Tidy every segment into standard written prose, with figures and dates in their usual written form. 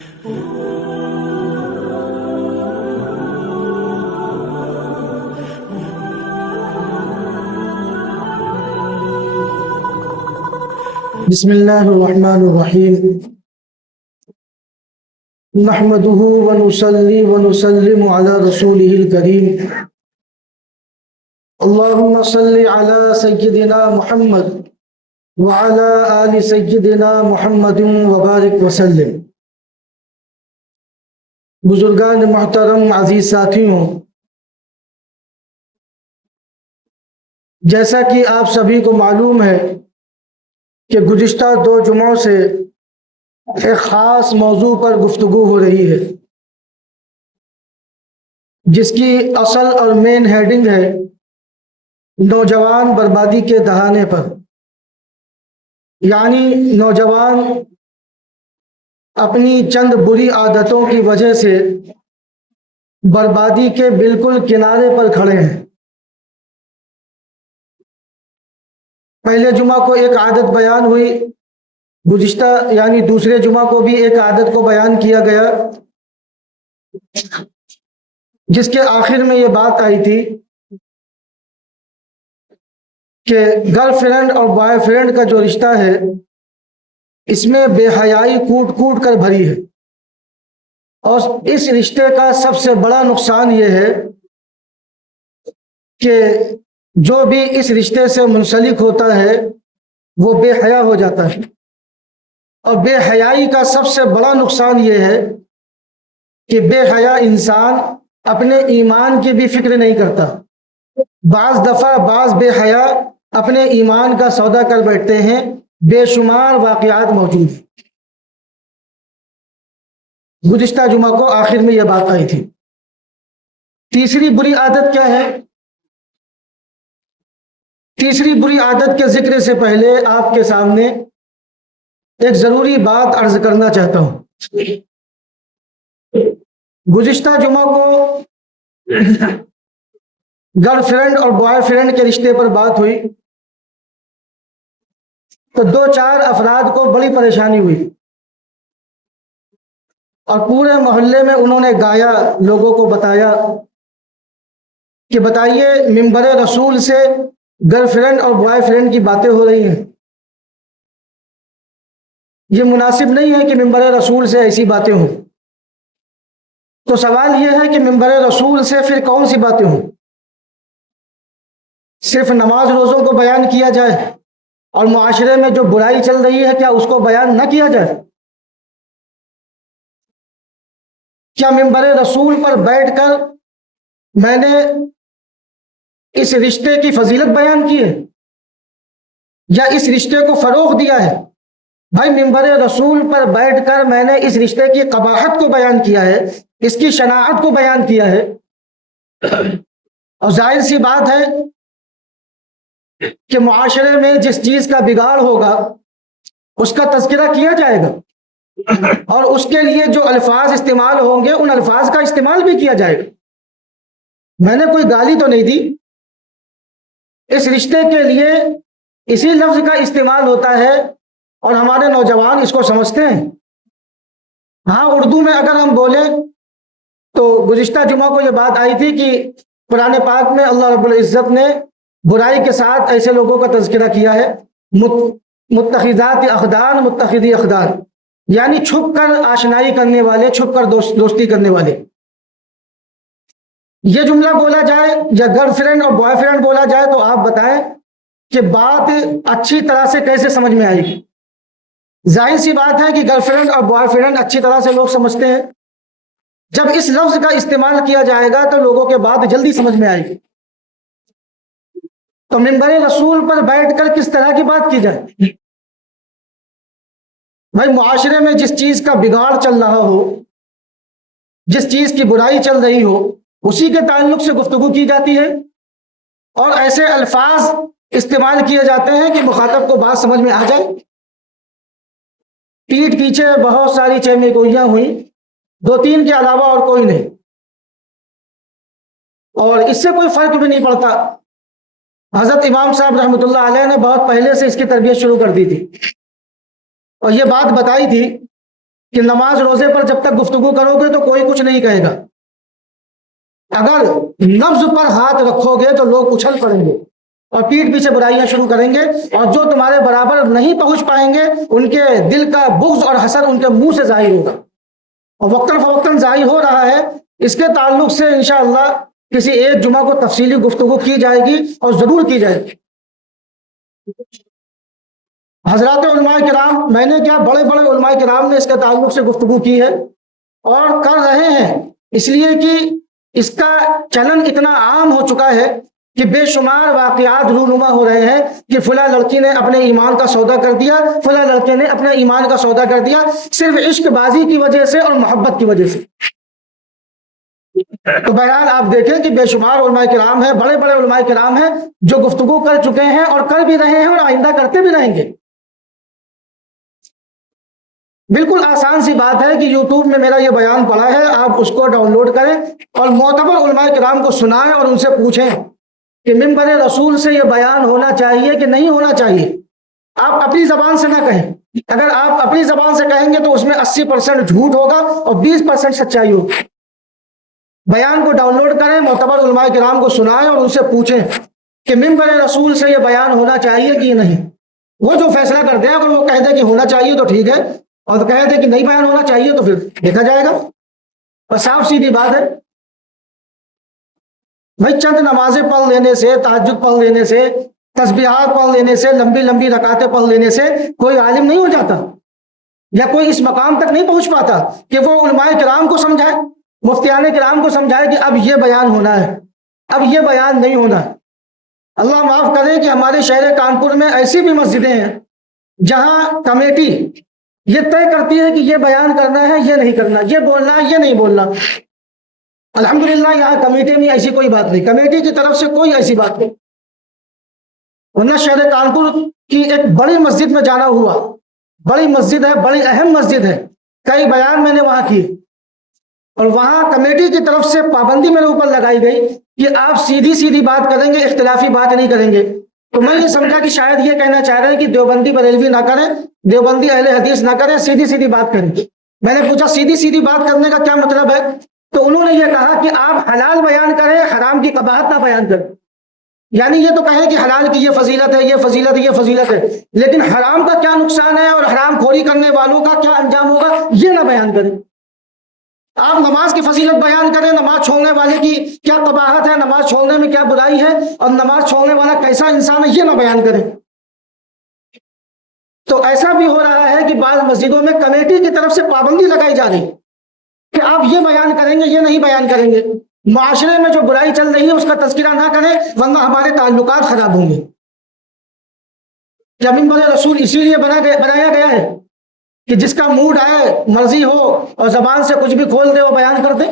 بسم اللہ الرحمن الرحیم نحمده ونصلي ونسلم على رسوله الكريم اللهم صل على سيدنا محمد وعلى آل سيدنا محمد وبارك وسلم۔ بزرگان محترم، عزیز ساتھیوں، جیسا کہ آپ سبھی کو معلوم ہے کہ گزشتہ 2 جمعوں سے ایک خاص موضوع پر گفتگو ہو رہی ہے، جس کی اصل اور مین ہیڈنگ ہے نوجوان بربادی کے دہانے پر، یعنی نوجوان اپنی چند بری عادتوں کی وجہ سے بربادی کے بالکل کنارے پر کھڑے ہیں۔ پہلے جمعہ کو ایک عادت بیان ہوئی، گزشتہ یعنی دوسرے جمعہ کو بھی ایک عادت کو بیان کیا گیا، جس کے آخر میں یہ بات آئی تھی کہ گرل فرینڈ اور بوائے فرینڈ کا جو رشتہ ہے، اس میں بے حیائی کوٹ کوٹ کر بھری ہے، اور اس رشتے کا سب سے بڑا نقصان یہ ہے کہ جو بھی اس رشتے سے منسلک ہوتا ہے وہ بے حیا ہو جاتا ہے، اور بے حیائی کا سب سے بڑا نقصان یہ ہے کہ بے حیا انسان اپنے ایمان کی بھی فکر نہیں کرتا۔ بعض دفعہ بعض بے حیا اپنے ایمان کا سودا کر بیٹھتے ہیں، بے شمار واقعات موجود ہیں۔ گزشتہ جمعہ کو آخر میں یہ بات آئی تھی۔ تیسری بری عادت کیا ہے؟ تیسری بری عادت کے ذکر سے پہلے آپ کے سامنے ایک ضروری بات عرض کرنا چاہتا ہوں۔ گزشتہ جمعہ کو گرل فرینڈ اور بوائے فرینڈ کے رشتے پر بات ہوئی تو 2-4 افراد کو بڑی پریشانی ہوئی، اور پورے محلے میں انہوں نے گایا، لوگوں کو بتایا کہ بتائیے ممبر رسول سے گرل فرینڈ اور بوائے فرینڈ کی باتیں ہو رہی ہیں، یہ مناسب نہیں ہے کہ ممبر رسول سے ایسی باتیں ہوں۔ تو سوال یہ ہے کہ ممبر رسول سے پھر کون سی باتیں ہوں؟ صرف نماز روزوں کو بیان کیا جائے اور معاشرے میں جو برائی چل رہی ہے کیا اس کو بیان نہ کیا جائے؟ کیا ممبر رسول پر بیٹھ کر میں نے اس رشتے کی فضیلت بیان کی ہے یا اس رشتے کو فروغ دیا ہے؟ بھائی ممبر رسول پر بیٹھ کر میں نے اس رشتے کی قباحت کو بیان کیا ہے، اس کی شناعت کو بیان کیا ہے، اور ظاہر سی بات ہے کہ معاشرے میں جس چیز کا بگاڑ ہوگا اس کا تذکرہ کیا جائے گا، اور اس کے لیے جو الفاظ استعمال ہوں گے ان الفاظ کا استعمال بھی کیا جائے گا۔ میں نے کوئی گالی تو نہیں دی، اس رشتے کے لیے اسی لفظ کا استعمال ہوتا ہے اور ہمارے نوجوان اس کو سمجھتے ہیں۔ ہاں اردو میں اگر ہم بولیں تو گزشتہ جمعہ کو یہ بات آئی تھی کہ قرآن پاک میں اللہ رب العزت نے برائی کے ساتھ ایسے لوگوں کا تذکرہ کیا ہے، متخذات اخدان، متخذی اخدان، یعنی چھپ کر آشنائی کرنے والے، چھپ کر دوستی کرنے والے۔ یہ جملہ بولا جائے یا گرل فرینڈ اور بوائے فرینڈ بولا جائے تو آپ بتائیں کہ بات اچھی طرح سے کیسے سمجھ میں آئے گی؟ ظاہر سی بات ہے کہ گرل فرینڈ اور بوائے فرینڈ اچھی طرح سے لوگ سمجھتے ہیں، جب اس لفظ کا استعمال کیا جائے گا تو لوگوں کے بات جلدی سمجھ میں آئے گی۔ تو ممبر رسول پر بیٹھ کر کس طرح کی بات کی جائے؟ بھائی معاشرے میں جس چیز کا بگاڑ چل رہا ہو، جس چیز کی برائی چل رہی ہو، اسی کے تعلق سے گفتگو کی جاتی ہے، اور ایسے الفاظ استعمال کیے جاتے ہیں کہ مخاطب کو بات سمجھ میں آ جائے۔ پیٹھ پیچھے بہت ساری چہمے گوئیاں ہوئیں، 2-3 کے علاوہ اور کوئی نہیں، اور اس سے کوئی فرق بھی نہیں پڑتا۔ حضرت امام صاحب رحمۃ اللہ علیہ نے بہت پہلے سے اس کی تربیت شروع کر دی تھی، اور یہ بات بتائی تھی کہ نماز روزے پر جب تک گفتگو کرو گے تو کوئی کچھ نہیں کہے گا، اگر نبض پر ہاتھ رکھو گے تو لوگ اچھل پڑیں گے اور پیٹھ پیچھے برائیاں شروع کریں گے، اور جو تمہارے برابر نہیں پہنچ پائیں گے ان کے دل کا بغض اور حسد ان کے منہ سے ظاہر ہوگا، اور وقتاً فوقتاً ظاہر ہو رہا ہے۔ اس کے تعلق سے انشاءاللہ کسی ایک جمعہ کو تفصیلی گفتگو کی جائے گی اور ضرور کی جائے گی۔ حضرات علماء کرام، میں نے کیا بڑے بڑے علماء کرام نے اس کے تعلق سے گفتگو کی ہے اور کر رہے ہیں، اس لیے کہ اس کا چلن اتنا عام ہو چکا ہے کہ بے شمار واقعات رونما ہو رہے ہیں کہ فلاں لڑکی نے اپنے ایمان کا سودا کر دیا، فلاں لڑکے نے اپنے ایمان کا سودا کر دیا، صرف عشق بازی کی وجہ سے اور محبت کی وجہ سے۔ تو بہرحال آپ دیکھیں کہ بے شمار علماء کرام ہیں، بڑے بڑے علماء کرام ہیں جو گفتگو کر چکے ہیں اور کر بھی رہے ہیں اور آئندہ کرتے بھی رہیں گے۔ بالکل آسان سی بات ہے کہ یوٹیوب میں میرا یہ بیان پڑا ہے، آپ اس کو ڈاؤن لوڈ کریں اور معتبر علماء کرام کو سنائیں اور ان سے پوچھیں کہ منبر رسول سے یہ بیان ہونا چاہیے کہ نہیں ہونا چاہیے۔ آپ اپنی زبان سے نہ کہیں، اگر آپ اپنی زبان سے کہیں گے تو اس میں 80% جھوٹ ہوگا اور 20% سچائی ہوگی۔ بیان کو ڈاؤن لوڈ کریں، معتبر علماء کرام کو سنائیں اور ان سے پوچھیں کہ منبر رسول سے یہ بیان ہونا چاہیے کہ نہیں۔ وہ جو فیصلہ کر دیں، اگر وہ کہہ دیں کہ ہونا چاہیے تو ٹھیک ہے، اور کہہ دیں کہ نہیں بیان ہونا چاہیے تو پھر دیکھا جائے گا۔ اور صاف سیدھی بات ہے بھائی، چند نمازیں پڑھ لینے سے، تہجد پڑھ لینے سے، تسبیحات پڑھ لینے سے، لمبی لمبی رکعتیں پڑھ لینے سے کوئی عالم نہیں ہو جاتا، یا کوئی اس مقام تک نہیں پہنچ پاتا کہ وہ علماء کرام کو سمجھائے، مفتیان کرام کو سمجھائے کہ اب یہ بیان ہونا ہے، اب یہ بیان نہیں ہونا ہے۔ اللہ معاف کرے کہ ہمارے شہر کانپور میں ایسی بھی مسجدیں ہیں جہاں کمیٹی یہ طے کرتی ہے کہ یہ بیان کرنا ہے، یہ نہیں کرنا، یہ بولنا ہے، یہ نہیں بولنا۔ الحمدللہ یہاں کمیٹی میں ایسی کوئی بات نہیں، کمیٹی کی طرف سے کوئی ایسی بات نہیں، ورنہ شہر کانپور کی ایک بڑی مسجد میں جانا ہوا، بڑی مسجد ہے، بڑی اہم مسجد ہے، کئی بیان میں نے وہاں کی، اور وہاں کمیٹی کی طرف سے پابندی میرے اوپر لگائی گئی کہ آپ سیدھی سیدھی بات کریں گے، اختلافی بات نہیں کریں گے۔ تو میں یہ سمجھا کہ شاید یہ کہنا چاہ رہے ہیں کہ دیوبندی بریلوی نہ کریں، دیوبندی اہل حدیث نہ کریں، سیدھی سیدھی بات کریں۔ میں نے پوچھا سیدھی سیدھی بات کرنے کا کیا مطلب ہے؟ تو انہوں نے یہ کہا کہ آپ حلال بیان کریں، حرام کی قباحت نہ بیان کریں، یعنی یہ تو کہیں کہ حلال کی یہ فضیلت ہے، یہ فضیلت ہے، یہ فضیلت ہے، لیکن حرام کا کیا نقصان ہے اور حرام خوری کرنے والوں کا کیا انجام ہوگا یہ نہ بیان کریں۔ آپ نماز کی فضیلت بیان کریں، نماز چھوڑنے والے کی کیا قباحت ہے، نماز چھوڑنے میں کیا برائی ہے اور نماز چھوڑنے والا کیسا انسان ہے یہ نہ بیان کریں۔ تو ایسا بھی ہو رہا ہے کہ بعض مسجدوں میں کمیٹی کی طرف سے پابندی لگائی جا رہی کہ آپ یہ بیان کریں گے، یہ نہیں بیان کریں گے، معاشرے میں جو برائی چل رہی ہے اس کا تذکرہ نہ کریں ورنہ ہمارے تعلقات خراب ہوں گے۔ کیا منبر رسول اسی لیے بنایا گیا ہے کہ جس کا موڈ آئے، مرضی ہو اور زبان سے کچھ بھی کھول دے وہ بیان کر دے؟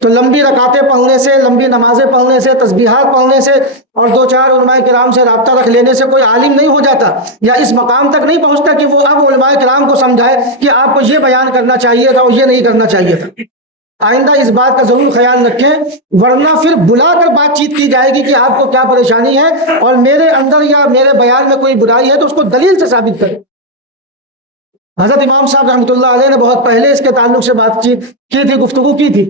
تو لمبی رکعتیں پڑھنے سے، لمبی نمازیں پڑھنے سے، تسبیحات پڑھنے سے اور دو چار علماء کرام سے رابطہ رکھ لینے سے کوئی عالم نہیں ہو جاتا، یا اس مقام تک نہیں پہنچتا کہ وہ اب علماء کرام کو سمجھائے کہ آپ کو یہ بیان کرنا چاہیے تھا اور یہ نہیں کرنا چاہیے تھا۔ آئندہ اس بات کا ضرور خیال رکھیں، ورنہ پھر بلا کر بات چیت کی جائے گی کہ آپ کو کیا پریشانی ہے اور میرے اندر یا میرے بیان میں کوئی برائی ہے تو اس کو دلیل سے ثابت کریں۔ حضرت امام صاحب رحمۃ اللہ علیہ نے بہت پہلے اس کے تعلق سے بات چیت کی تھی، گفتگو کی تھی۔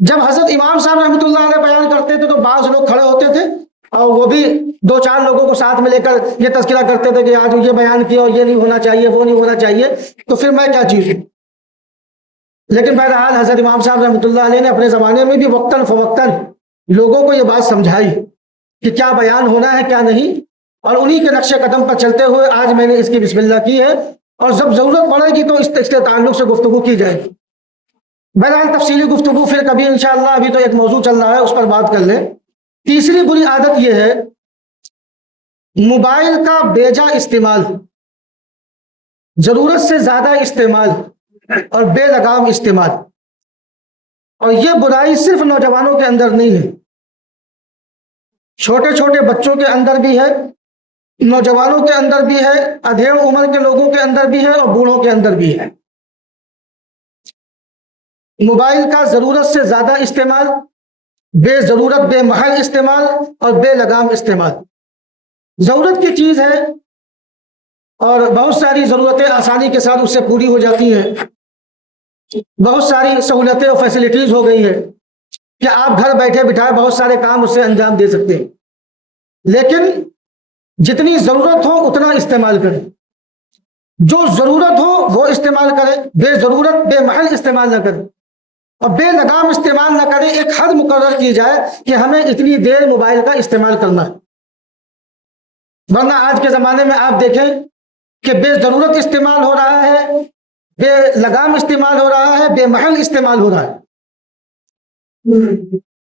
جب حضرت امام صاحب رحمۃ اللہ علیہ بیان کرتے تھے تو بعض لوگ کھڑے ہوتے تھے اور وہ بھی دو چار لوگوں کو ساتھ میں لے کر یہ تذکرہ کرتے تھے کہ آج یہ بیان کیا اور یہ نہیں ہونا چاہیے، وہ نہیں ہونا چاہیے، تو پھر میں کیا چیز ہوں۔ لیکن بہرحال حضرت امام صاحب رحمۃ اللہ علیہ نے اپنے زمانے میں بھی وقتاً فوقتاً لوگوں کو یہ بات سمجھائی کہ کیا بیان ہونا ہے کیا نہیں، اور انہی کے نقش قدم پر چلتے ہوئے آج میں نے اس کی بسم اللہ کی ہے، اور جب ضرورت پڑے گی تو اس کے تعلق سے گفتگو کی جائے گی۔ بہرحال تفصیلی گفتگو پھر کبھی انشاءاللہ، ابھی تو ایک موضوع چل رہا ہے اس پر بات کر لیں۔ تیسری بری عادت یہ ہے موبائل کا بیجا استعمال، ضرورت سے زیادہ استعمال اور بے لگام استعمال، اور یہ برائی صرف نوجوانوں کے اندر نہیں ہے، چھوٹے چھوٹے بچوں کے اندر بھی ہے، نوجوانوں کے اندر بھی ہے، ادھیڑ عمر کے لوگوں کے اندر بھی ہے اور بوڑھوں کے اندر بھی ہے۔ موبائل کا ضرورت سے زیادہ استعمال، بے ضرورت بے محل استعمال اور بے لگام استعمال۔ ضرورت کی چیز ہے اور بہت ساری ضرورتیں آسانی کے ساتھ اس سے پوری ہو جاتی ہیں، بہت ساری سہولتیں اور فیسلٹیز ہو گئی ہے کہ آپ گھر بیٹھے بٹھائے بہت سارے کام اس سے انجام دے سکتے ہیں۔ لیکن جتنی ضرورت ہو اتنا استعمال کریں، جو ضرورت ہو وہ استعمال کریں، بے ضرورت بے محل استعمال نہ کریں، اور بے لگام استعمال نہ کریں۔ ایک حد مقرر کی جائے کہ ہمیں اتنی دیر موبائل کا استعمال کرنا ہے، ورنہ آج کے زمانے میں آپ دیکھیں کہ بے ضرورت استعمال ہو رہا ہے، بے لگام استعمال ہو رہا ہے، بے محل استعمال ہو رہا ہے،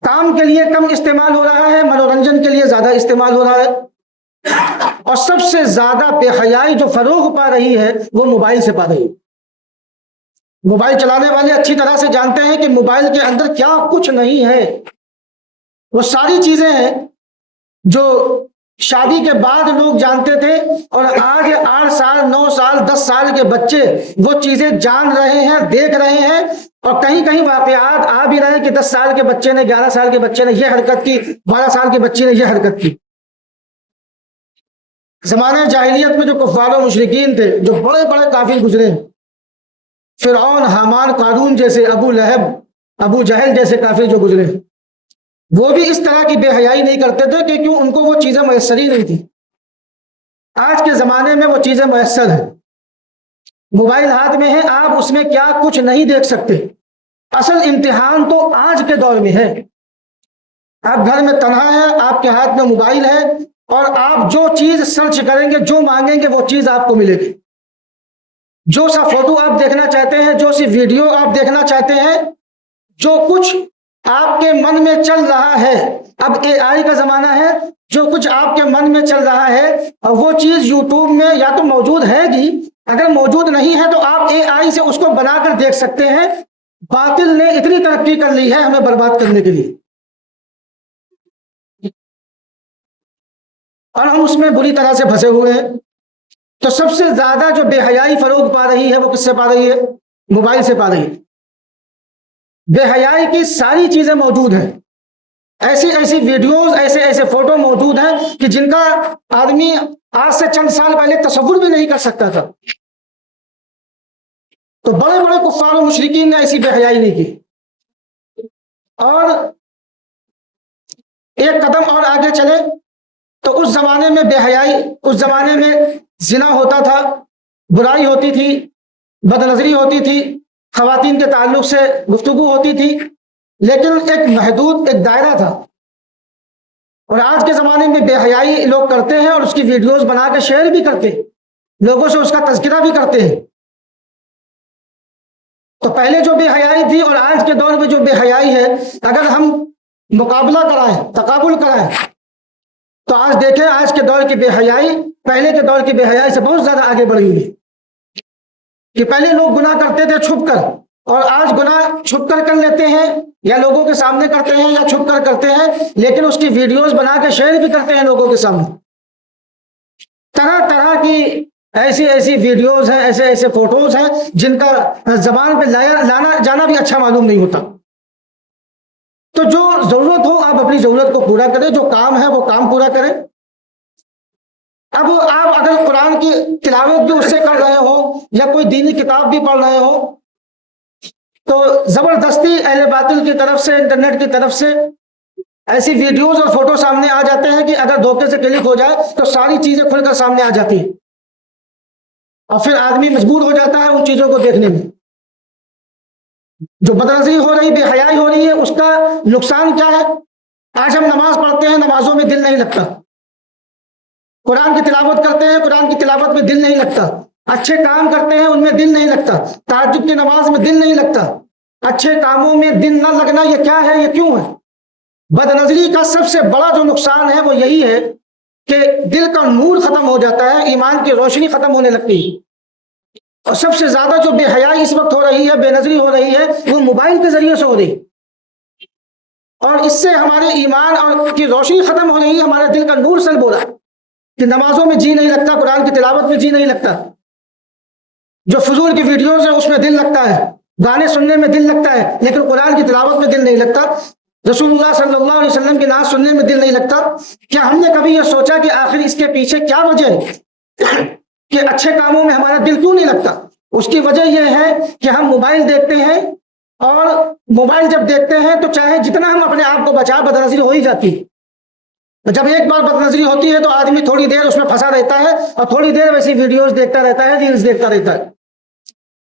کام کے لیے کم استعمال ہو رہا ہے، منورنجن کے لیے زیادہ استعمال ہو رہا ہے، اور سب سے زیادہ بے حیائی جو فروغ پا رہی ہے وہ موبائل سے پا رہی ہے۔ موبائل چلانے والے اچھی طرح سے جانتے ہیں کہ موبائل کے اندر کیا کچھ نہیں ہے، وہ ساری چیزیں ہیں جو شادی کے بعد لوگ جانتے تھے، اور آج 8 سال 9 سال 10 سال کے بچے وہ چیزیں جان رہے ہیں، دیکھ رہے ہیں، اور کہیں کہیں واقعات آ بھی رہے ہیں کہ 10 سال کے بچے نے 11 سال کے بچے نے یہ حرکت کی، 12 سال کے بچے نے یہ حرکت کی۔ زمانے جاہلیت میں جو کفار و مشرکین تھے، جو بڑے بڑے کافر گزرے، فرعون، حامان، قارون جیسے، ابو لہب، ابو جہل جیسے کافر جو گزرے، وہ بھی اس طرح کی بے حیائی نہیں کرتے تھے کہ کیوں ان کو وہ چیزیں میسر ہی نہیں تھی۔ آج کے زمانے میں وہ چیزیں میسر ہیں، موبائل ہاتھ میں ہے، آپ اس میں کیا کچھ نہیں دیکھ سکتے۔ اصل امتحان تو آج کے دور میں ہے، آپ گھر میں تنہا ہیں، آپ کے ہاتھ میں موبائل ہے، اور آپ جو چیز سرچ کریں گے، جو مانگیں گے وہ چیز آپ کو ملے گی۔ جو سا فوٹو آپ دیکھنا چاہتے ہیں، جو سی ویڈیو آپ دیکھنا چاہتے ہیں، جو کچھ آپ کے من میں چل رہا ہے، اب اے آئی کا زمانہ ہے، جو کچھ آپ کے من میں چل رہا ہے اور وہ چیز یوٹیوب میں یا تو موجود ہے گی، اگر موجود نہیں ہے تو آپ اے آئی سے اس کو بنا کر دیکھ سکتے ہیں۔ باطل نے اتنی ترقی کر لی ہے ہمیں برباد کرنے کے لیے، اور ہم اس میں بری طرح سے پھنسے ہوئے ہیں۔ تو سب سے زیادہ جو بے حیائی فروغ پا رہی ہے وہ کس سے پا رہی ہے؟ موبائل سے پا رہی ہے۔ بے حیائی کی ساری چیزیں موجود ہیں، ایسی ایسی ویڈیوز، ایسے ایسے فوٹو موجود ہیں کہ جن کا آدمی آج سے چند سال پہلے تصور بھی نہیں کر سکتا تھا۔ تو بڑے بڑے کفار و مشرکین نے ایسی بے حیائی نہیں کی۔ اور ایک قدم اور آگے چلے تو اس زمانے میں بے حیائی، اس زمانے میں زنا ہوتا تھا، برائی ہوتی تھی، بد نظری ہوتی تھی، خواتین کے تعلق سے گفتگو ہوتی تھی، لیکن ایک محدود ایک دائرہ تھا۔ اور آج کے زمانے میں بے حیائی لوگ کرتے ہیں، اور اس کی ویڈیوز بنا کے شیئر بھی کرتے ہیں، لوگوں سے اس کا تذکرہ بھی کرتے ہیں۔ تو پہلے جو بے حیائی تھی اور آج کے دور میں جو بے حیائی ہے، اگر ہم مقابلہ کرائیں، تقابل کرائیں، تو آج دیکھیں آج کے دور کی بے حیائی پہلے کے دور کی بے حیائی سے بہت زیادہ آگے بڑھی ہوئی، کہ پہلے لوگ گناہ کرتے تھے چھپ کر، اور آج گناہ چھپ کر لیتے ہیں، یا لوگوں کے سامنے کرتے ہیں یا چھپ کر کرتے ہیں، لیکن اس کی ویڈیوز بنا کے شیئر بھی کرتے ہیں لوگوں کے سامنے۔ طرح طرح کی ایسی ایسی ویڈیوز ہیں، ایسے ایسے فوٹوز ہیں جن کا زبان پہ لانا جانا بھی اچھا معلوم نہیں ہوتا۔ تو جو ضرورت ہو آپ اپنی ضرورت کو پورا کریں، جو کام ہے وہ کام پورا کریں۔ اب آپ اگر قرآن کی تلاوت بھی اس سے کر رہے ہو یا کوئی دینی کتاب بھی پڑھ رہے ہو، تو زبردستی اہل باطل کی طرف سے، انٹرنیٹ کی طرف سے ایسی ویڈیوز اور فوٹو سامنے آ جاتے ہیں کہ اگر دھوکے سے کلک ہو جائے تو ساری چیزیں کھل کر سامنے آ جاتی ہیں، اور پھر آدمی مجبور ہو جاتا ہے ان چیزوں کو دیکھنے میں۔ جو بدنظری ہو رہی، بے حیائی ہو رہی ہے، اس کا نقصان کیا ہے؟ آج ہم نماز پڑھتے ہیں، نمازوں میں دل نہیں لگتا، قرآن کی تلاوت کرتے ہیں، قرآن کی تلاوت میں دل نہیں لگتا، اچھے کام کرتے ہیں ان میں دل نہیں لگتا، تہجد کی نماز میں دل نہیں لگتا۔ اچھے کاموں میں دل نہ لگنا یہ کیا ہے، یہ کیوں ہے؟ بد نظری کا سب سے بڑا جو نقصان ہے وہ یہی ہے کہ دل کا نور ختم ہو جاتا ہے، ایمان کی روشنی ختم ہونے لگتی ہے۔ اور سب سے زیادہ جو بے حیائی اس وقت ہو رہی ہے، بے نظری ہو رہی ہے، وہ موبائل کے ذریعے سے ہو رہی ہے، اور اس سے ہمارے ایمان اور کی روشنی ختم ہو رہی ہے، ہمارے دل کا نور سلب ہو رہا ہے کہ نمازوں میں جی نہیں لگتا، قرآن کی تلاوت میں جی نہیں لگتا، جو فضول کی ویڈیوز ہیں اس میں دل لگتا ہے، گانے سننے میں دل لگتا ہے، لیکن قرآن کی تلاوت میں دل نہیں لگتا، رسول اللہ صلی اللہ علیہ وسلم کی نعت سننے میں دل نہیں لگتا۔ کیا ہم نے کبھی یہ سوچا کہ آخر اس کے پیچھے کیا وجہ ہے؟ کہ اچھے کاموں میں ہمارا دل کیوں نہیں لگتا؟ اس کی وجہ یہ ہے کہ ہم موبائل دیکھتے ہیں، اور موبائل جب دیکھتے ہیں تو چاہے جتنا ہم اپنے آپ کو بچا، بد نظری ہو ہی جاتی ہے۔ جب ایک بار بد نظری ہوتی ہے تو آدمی تھوڑی دیر اس میں پھنسا رہتا ہے، اور تھوڑی دیر ویسی ویڈیوز دیکھتا رہتا ہے، ریلز دیکھتا رہتا ہے۔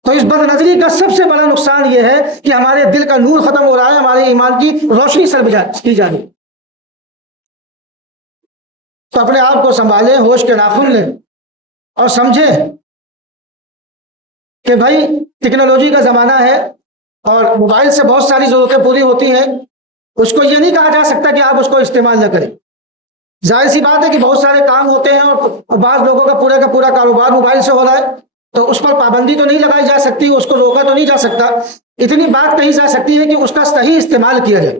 تو اس بد نظری کا سب سے بڑا نقصان یہ ہے کہ ہمارے دل کا نور ختم ہو رہا ہے، ہمارے ایمان کی روشنی سلب کی جا رہی ہے۔ تو اپنے آپ کو سنبھالیں، ہوش کے ناخن لیں، اور سمجھیں کہ بھائی ٹیکنالوجی کا زمانہ ہے، اور موبائل سے بہت ساری ضرورتیں پوری ہوتی ہیں۔ اس کو یہ نہیں کہا جا سکتا کہ آپ اس کو استعمال نہ کریں۔ ظاہر سی بات ہے کہ بہت سارے کام ہوتے ہیں، اور بعض لوگوں کا پورا کاروبار موبائل سے ہو رہا ہے، تو اس پر پابندی تو نہیں لگائی جا سکتی، اس کو روکا تو نہیں جا سکتا۔ اتنی بات کہی جا سکتی ہے کہ اس کا صحیح استعمال کیا جائے،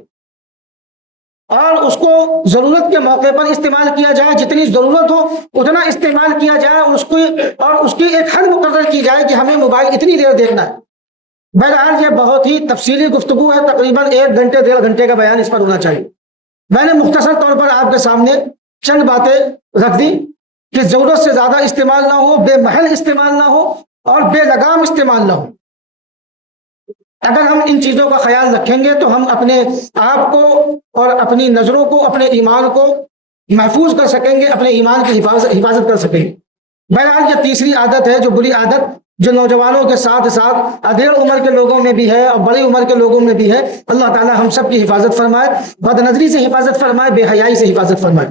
اور اس کو ضرورت کے موقع پر استعمال کیا جائے، جتنی ضرورت ہو اتنا استعمال کیا جائے، اور اس کی ایک حد مقرر کی جائے کہ ہمیں موبائل اتنی دیر دیکھنا ہے۔ بہرحال یہ بہت ہی تفصیلی گفتگو ہے، تقریباً 1 گھنٹے 1.5 گھنٹے کا بیان اس پر ہونا چاہیے۔ میں نے مختصر طور پر آپ کے سامنے چند باتیں رکھ دی کہ ضرورت سے زیادہ استعمال نہ ہو، بے محل استعمال نہ ہو، اور بے لگام استعمال نہ ہو۔ اگر ہم ان چیزوں کا خیال رکھیں گے تو ہم اپنے آپ کو اور اپنی نظروں کو، اپنے ایمان کو محفوظ کر سکیں گے، اپنے ایمان کی حفاظت کر سکیں گے۔ بہرحال یہ تیسری عادت ہے، جو بری عادت، جو نوجوانوں کے ساتھ ساتھ ادھیڑ عمر کے لوگوں میں بھی ہے اور بڑی عمر کے لوگوں میں بھی ہے۔ اللہ تعالی ہم سب کی حفاظت فرمائے، بد نظری سے حفاظت فرمائے، بے حیائی سے حفاظت فرمائے۔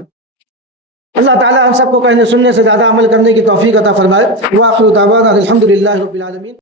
اللہ تعالی ہم سب کو کہنے سننے سے زیادہ عمل کرنے کی توفیق عطا فرمائے۔ وآخر دعوانا الحمد للہ رب العالمین۔